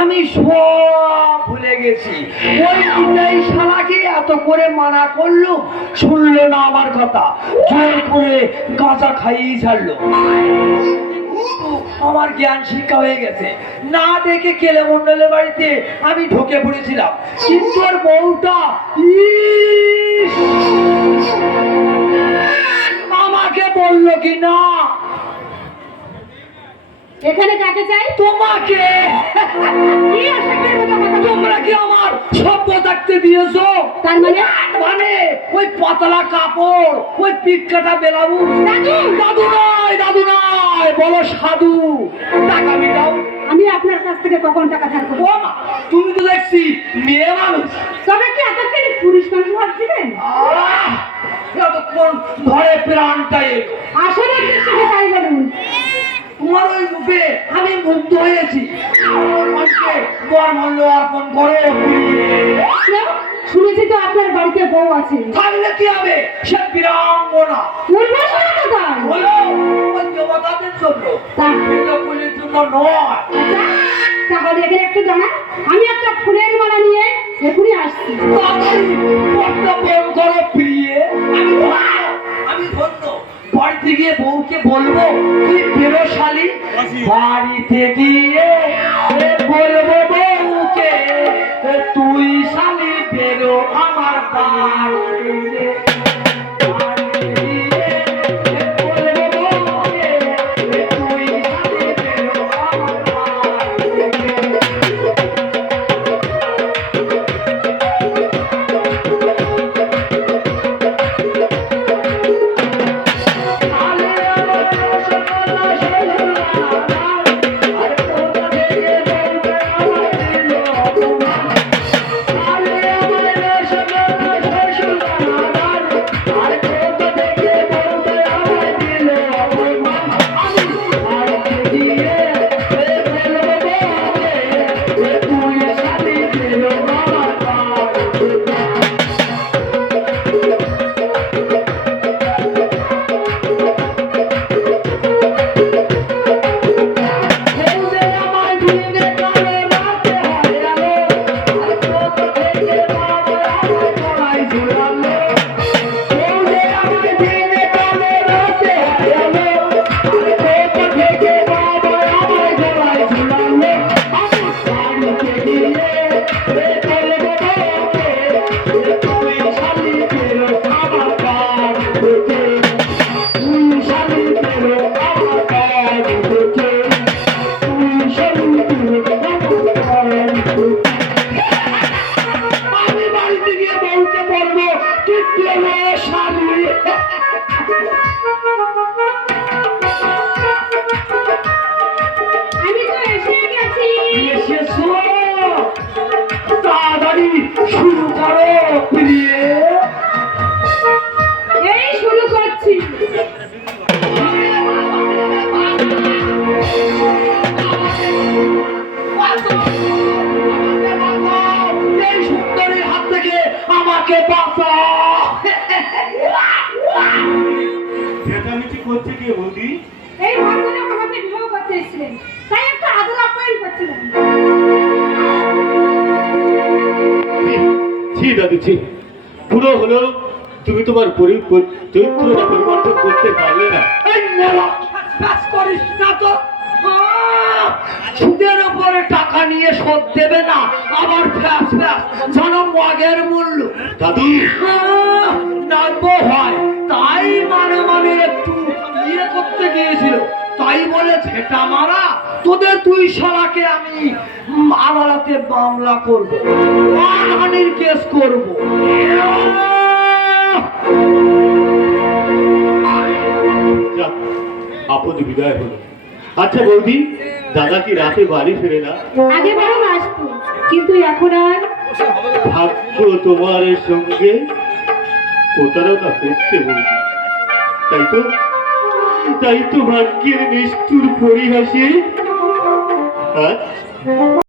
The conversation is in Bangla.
আমি সব ভুলে গেছি। ওই নিতাই শালাকে এত করে মানা করলো, শুনলো না আমার কথা, জোর করে গাঁজা খাইয়েই ছাড়লো। আমার জ্ঞান শিক্ষা হয়ে গেছে। না দেখে কেলে মন্ডলের বাড়িতে আমি ঢুকে পড়েছিলাম, কিন্তু ওর বউটা আমাকে বললো কি না, এখানে কাকে চাই? তোমাকে। তোমরা কি আমার সভ্য থাকতে দিয়েছো? তার মানে মানে ওই পাতলা কাপড়, ওই পিঠ কাটা বেলাবু। দাদু, দাদু নয়, দাদু নয়, বলো সাধু। টাকা মিটাও। আমি আপনার কাছ থেকে কখন টাকা ধার করব? ও মা, তুমি তো দেখছি মেয়ে মানুষ। তবে কি এতক্ষণ পুরুষ মানুষ ভাবছিলেন? এতক্ষণ ঘরে প্রাণটা এলো। আসলে দৃশ্যকে তাই বলুন। তোমার ওই রূপে আমি মুগ্ধ হয়েছি। মনকে বরমল্য অর্পণ করো। শুনেছি তো আপনার বাড়িতে বউ আছে। থাকলে কি হবে, সে বীরাঙ্গনা। উর্বশী কোথায়? বলো, ওই দেবতাদের জন্য, বীরবলের জন্য নয়। আচ্ছা, তাহলে এখানে একটু দাঁড়ান, আমি একটা ফুলের মালা নিয়ে এখনই আসছি। তাড়াতাড়ি পর্দা বন্ধ করো প্রিয়ে। আমি ধন্য। বাড়িতে গিয়ে বউকে বলবো তুই বেরো শালি। বাড়িতে গিয়ে বলবো বউকে তুই শালি বেরো আমার বাড়িতে। শুরু করো প্রিয়ে। এই শুরু করছি। এই সুন্দরীর হাত থেকে আমাকে বাঁচাও। চেঁচামেচি করছে কে বৌদি? এই ভদ্রলোক আমাকে বিবাহ করতে এসেছিলেন, তাই একটা আদর আপ্যায়ন করছিলেন। ছি দাদু ছি, পুরো হলো তুমি তোমার চরিত্রটা পরিবর্তন করতে পারলে না। এই মেলা ব্যাস করিস না তো। সুদের উপরে টাকা নিয়ে শোধ দেবে না, আবার ফ্যাস ফ্যাস জানো মগের মূল্য। দাদু নামবো হয়, তাই মানে একটু ইয়ে করতে গিয়েছিল, তাই বলে ঝেঁটা মারা। তোদের দুই শালাকে আমি আদালতে মামলা করবো, মানহানির কেস করবো। যাক, আপদ বিদায় হলো। আচ্ছা বৌদি, দাদা কি রাতে বাড়ি ফেরে না? আগে বরং আসতো, কিন্তু এখন আর। ভাগ্য তোমার সঙ্গে প্রতারণা করছে বৌদি, তাই তো ভাগ্যের নিষ্ঠুর পরিহাসে